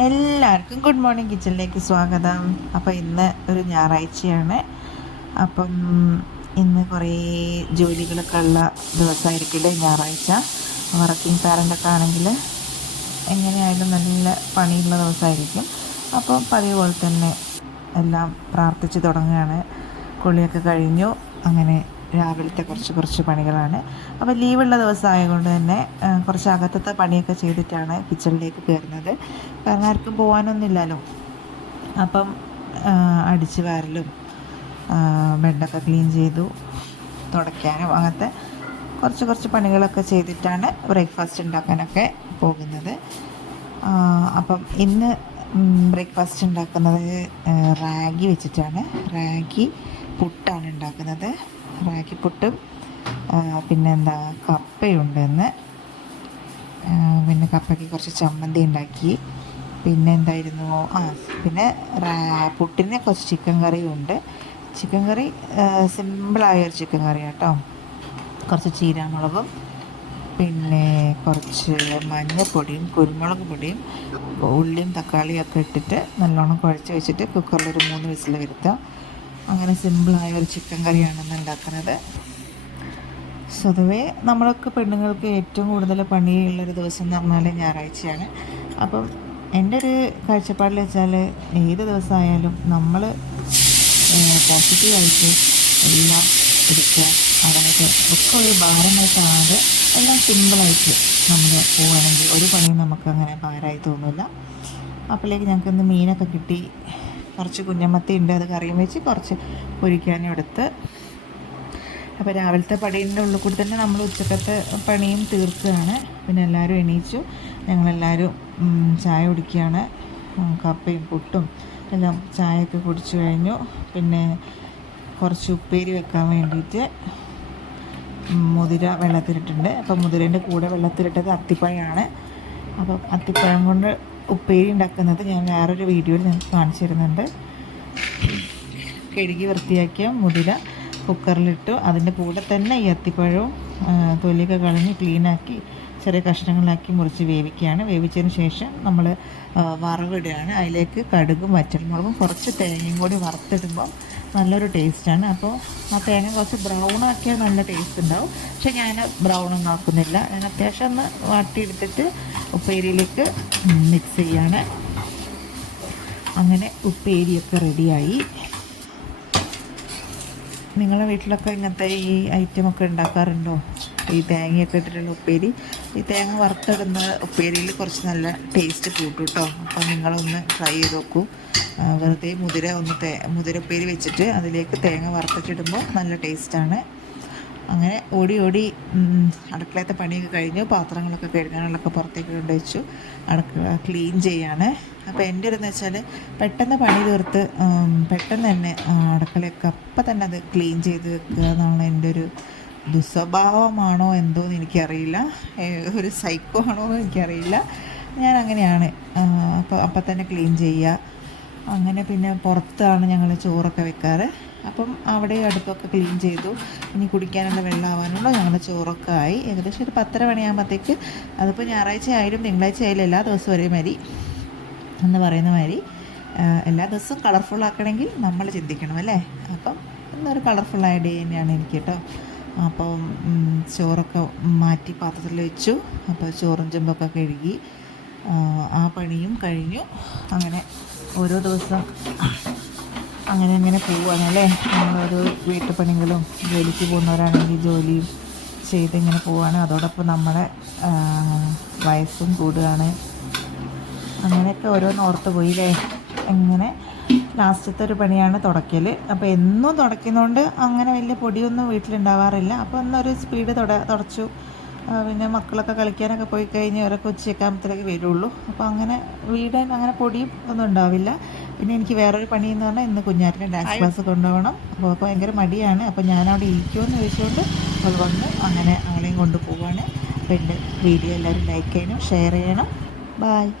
എല്ലാവർക്കും good morning കിച്ചണിലേക്ക് സ്വാഗതം. അപ്പോൾ ഇന്ന് ഒരു ഞായറാഴ്ചയാണ്. അപ്പം ഇന്ന് കുറേ ജോലികളൊക്കെ ഉള്ള ദിവസമായിരിക്കില്ലേ ഞായറാഴ്ച. വർക്കിംഗ് പാരൻ്റൊക്കെ ആണെങ്കിൽ എങ്ങനെയായാലും നല്ല പണിയുള്ള ദിവസമായിരിക്കും. അപ്പോൾ പതിവ് പോലെ തന്നെ എല്ലാം പ്രാർത്ഥിച്ച് തുടങ്ങുകയാണ്. കുളിയൊക്കെ കഴിഞ്ഞു. അങ്ങനെ രാവിലത്തെ കുറച്ച് പണികളാണ്. അപ്പോൾ ലീവുള്ള ദിവസമായതുകൊണ്ട് തന്നെ കുറച്ച് അകത്തത്തെ പണിയൊക്കെ ചെയ്തിട്ടാണ് കിച്ചണിലേക്ക് കയറുന്നത്. കാരണം ആർക്കും പോകാനൊന്നുമില്ലല്ലോ. അപ്പം അടിച്ച് വാരലും ബെഡൊക്കെ ക്ലീൻ ചെയ്തു, തുടയ്ക്കാനും അങ്ങനത്തെ കുറച്ച് പണികളൊക്കെ ചെയ്തിട്ടാണ് ബ്രേക്ക്ഫാസ്റ്റ് ഉണ്ടാക്കാനൊക്കെ പോകുന്നത്. അപ്പം ഇന്ന് ബ്രേക്ക്ഫാസ്റ്റ് ഉണ്ടാക്കുന്നത് റാഗി വെച്ചിട്ടാണ്. റാഗി പുട്ടാണ് ഉണ്ടാക്കുന്നത്. റാഗി പുട്ടും പിന്നെന്താ കപ്പയുണ്ട് ഇന്ന്. പിന്നെ കപ്പയ്ക്ക് കുറച്ച് ചമ്മന്തി ഉണ്ടാക്കി. പിന്നെ എന്തായിരുന്നു, പിന്നെ പുട്ടിന് കുറച്ച് ചിക്കൻ കറിയും ഉണ്ട്. ചിക്കൻ കറി സിമ്പിളായൊരു ചിക്കൻ കറി കേട്ടോ. കുറച്ച് ചീരാമുളകും പിന്നെ കുറച്ച് മഞ്ഞൾപ്പൊടിയും കുരുമുളക് പൊടിയും ഉള്ളിയും തക്കാളിയും ഒക്കെ ഇട്ടിട്ട് നല്ലോണം കുഴച്ച് വെച്ചിട്ട് കുക്കറിലൊരു 3 വിസിൽ വരുത്തുക. അങ്ങനെ സിമ്പിളായ ഒരു ചിക്കൻ കറിയാണെന്ന് ഉണ്ടാക്കുന്നത്. സ്വതവേ നമ്മളൊക്കെ പെണ്ണുങ്ങൾക്ക് ഏറ്റവും കൂടുതൽ പണിയുള്ളൊരു ദിവസം എന്ന് പറഞ്ഞാൽ ഞായറാഴ്ചയാണ്. അപ്പം എൻ്റെ ഒരു കാഴ്ചപ്പാടിൽ വെച്ചാൽ ഏത് ദിവസമായാലും നമ്മൾ പോസിറ്റീവായിട്ട് എല്ലാം എടുക്കുക, അതായത് ഒക്കെ ഒരു ഭാരമായിട്ടാണ്. എല്ലാം സിമ്പിളായിട്ട് നമ്മൾ പോവുകയാണെങ്കിൽ ഒരു പണിയും നമുക്ക് അങ്ങനെ ഭാരമായി തോന്നില്ല. അപ്പോഴേക്ക് ഞങ്ങൾക്കിന്ന് മീനൊക്കെ കിട്ടി. കുറച്ച് കുഞ്ഞമത്തി ഉണ്ട്, അത് കറിയും വെച്ച് കുറച്ച് പൊരിക്കാനും എടുത്ത്. അപ്പോൾ രാവിലത്തെ പടീൻ്റെ ഉള്ളിൽ കൂടി തന്നെ നമ്മൾ ഉച്ചക്കത്തെ പണിയും തീർക്കുകയാണ്. പിന്നെ എല്ലാവരും എണീച്ചു. ഞങ്ങളെല്ലാവരും ചായ കുടിക്കുകയാണ്. കപ്പയും പുട്ടും എല്ലാം ചായയൊക്കെ കുടിച്ചു കഴിഞ്ഞു. പിന്നെ കുറച്ച് ഉപ്പേരി വെക്കാൻ വേണ്ടിയിട്ട് മുതിര വെള്ളത്തിലിട്ടുണ്ട്. അപ്പോൾ മുതിരേൻ്റെ കൂടെ വെള്ളത്തിലിട്ടത് അത്തിപ്പഴമാണ്. അപ്പം അത്തിപ്പഴം കൊണ്ട് ഉപ്പേരി ഉണ്ടാക്കുന്നത് ഞാൻ വേറൊരു വീഡിയോയിൽ നിങ്ങൾക്ക് കാണിച്ചു തരുന്നുണ്ട്. കഴുകി വൃത്തിയാക്കിയ മുതിര കുക്കറിലിട്ടു. അതിൻ്റെ കൂടെ തന്നെ ഈ അത്തിപ്പഴവും തൊലിയൊക്കെ കളഞ്ഞ് ക്ലീനാക്കി ചെറിയ കഷ്ണങ്ങളാക്കി മുറിച്ച് വേവിക്കുകയാണ്. വേവിച്ചതിന് ശേഷം നമ്മൾ വറവിടുകയാണ്. അതിലേക്ക് കടുകും വറ്റൽമുളകും കുറച്ച് തേങ്ങയും കൂടി വറുത്തിടുമ്പോൾ നല്ലൊരു ടേസ്റ്റാണ്. അപ്പോൾ ആ തേങ്ങ കുറച്ച് ബ്രൗൺ ആക്കിയാൽ നല്ല ടേസ്റ്റ് ഉണ്ടാവും. പക്ഷെ ഞാൻ ബ്രൗണൊന്നും ആക്കുന്നില്ല. ഞാൻ അത്യാവശ്യം ഒന്ന് വാട്ടിയെടുത്തിട്ട് ഉപ്പേരിയിലേക്ക് മിക്സ് ചെയ്യാണ്. അങ്ങനെ ഉപ്പേരിയൊക്കെ റെഡിയായി. നിങ്ങളുടെ വീട്ടിലൊക്കെ ഇങ്ങനത്തെ ഈ ഐറ്റമൊക്കെ ഉണ്ടാക്കാറുണ്ടോ? ഈ തേങ്ങയൊക്കെ ഇട്ടിട്ടുള്ള ഉപ്പേരി. ഈ തേങ്ങ വറുത്തിടുന്ന ഉപ്പേരിയിൽ കുറച്ച് നല്ല ടേസ്റ്റ് കൂട്ടും കേട്ടോ. അപ്പോൾ നിങ്ങളൊന്ന് ട്രൈ ചെയ്ത് നോക്കൂ. വെറുതെ മുതിര ഉപ്പേരി വെച്ചിട്ട് അതിലേക്ക് തേങ്ങ വറുത്തിട്ടിടുമ്പോൾ നല്ല ടേസ്റ്റാണ്. അങ്ങനെ ഓടി അടുക്കളത്തെ പണിയൊക്കെ കഴിഞ്ഞു. പാത്രങ്ങളൊക്കെ കഴുകാനുള്ളതൊക്കെ പുറത്തേക്ക് കൊണ്ടുവച്ചു. അടുക്കള ക്ലീൻ ചെയ്യാണ്. അപ്പോൾ എൻ്റെ ഒരു വെച്ചാൽ പെട്ടെന്ന് പണി തീർത്ത് പെട്ടെന്ന് തന്നെ അടുക്കളയൊക്കെ അപ്പം തന്നെ അത് ക്ലീൻ ചെയ്ത് വെക്കുക എന്നുള്ള എൻ്റെ ഒരു ദുസ്വഭാവമാണോ എന്തോന്ന് എനിക്കറിയില്ല. ഒരു സൈക്കോ ആണോ എന്ന് എനിക്കറിയില്ല. ഞാൻ അങ്ങനെയാണ്. അപ്പം തന്നെ ക്ലീൻ ചെയ്യുക. അങ്ങനെ പിന്നെ പുറത്താണ് ഞങ്ങൾ ചോറൊക്കെ വെക്കാറ്. അപ്പം അവിടെ അടുപ്പൊക്കെ ക്ലീൻ ചെയ്തു. ഇനി കുടിക്കാനുള്ള വെള്ളമാവാനുള്ള ഞങ്ങളുടെ ചോറൊക്കെ ആയി. ഏകദേശം ഒരു 10:30 മണിയാകുമ്പോഴത്തേക്ക്, അതിപ്പോൾ ഞായറാഴ്ച ആയാലും തിങ്കളാഴ്ച ആയാലും എല്ലാ ദിവസവും ഒരേ മാതിരി എന്ന് പറയുന്ന മാതിരി എല്ലാ ദിവസവും കളർഫുൾ ആക്കണമെങ്കിൽ നമ്മൾ ചിന്തിക്കണം അല്ലേ. അപ്പം ഇന്നൊരു കളർഫുള്ളായ ഡേ തന്നെയാണ് എനിക്ക് കേട്ടോ. അപ്പം ചോറൊക്കെ മാറ്റി പാത്രത്തിൽ വെച്ചു. അപ്പോൾ ചോറും ചെമ്പൊക്കെ കഴുകി ആ പണിയും കഴിഞ്ഞു. അങ്ങനെ ഓരോ ദിവസം അങ്ങനെ പോവുകയാണ് അല്ലേ. നമ്മളൊരു വീട്ടുപണികളും ജോലിക്ക് പോകുന്നവരാണെങ്കിൽ ജോലിയും ചെയ്ത് ഇങ്ങനെ പോവുകയാണ്. അതോടൊപ്പം നമ്മുടെ വയസ്സും കൂടുകയാണ്. അങ്ങനെയൊക്കെ ഓരോന്ന് ഓർത്ത് പോയില്ലേ. ഇങ്ങനെ ലാസ്റ്റത്തെ ഒരു പണിയാണ് തുടയ്ക്കൽ. അപ്പോൾ എന്നും തുടയ്ക്കുന്നതുകൊണ്ട് അങ്ങനെ വലിയ പൊടിയൊന്നും വീട്ടിലുണ്ടാവാറില്ല. അപ്പോൾ ഒന്നൊരു സ്പീഡ് തുടച്ചു. പിന്നെ മക്കളൊക്കെ കളിക്കാനൊക്കെ പോയി കഴിഞ്ഞ് അവരൊക്കെ ഉച്ചയൊക്കെ ആകുമ്പോഴത്തേക്ക് വരുള്ളൂ. അപ്പോൾ അങ്ങനെ വീട് അങ്ങനെ പൊടിയും ഒന്നും ഉണ്ടാവില്ല. പിന്നെ എനിക്ക് വേറൊരു പണി എന്ന് പറഞ്ഞാൽ ഇന്ന് കുഞ്ഞാറ്റിനെ ഡാൻസ് ക്ലാസ് കൊണ്ടുപോകണം. അപ്പോൾ ഭയങ്കര മടിയാണ്. അപ്പോൾ ഞാനവിടെ ഇരിക്കുമെന്ന് ചോദിച്ചുകൊണ്ട് അവൾ വന്ന് അങ്ങനെ അവളെയും കൊണ്ടുപോവാണ്. അപ്പോൾ എൻ്റെ വീഡിയോ എല്ലാവരും ലൈക്ക് ചെയ്യണം, ഷെയർ ചെയ്യണം. ബായ്.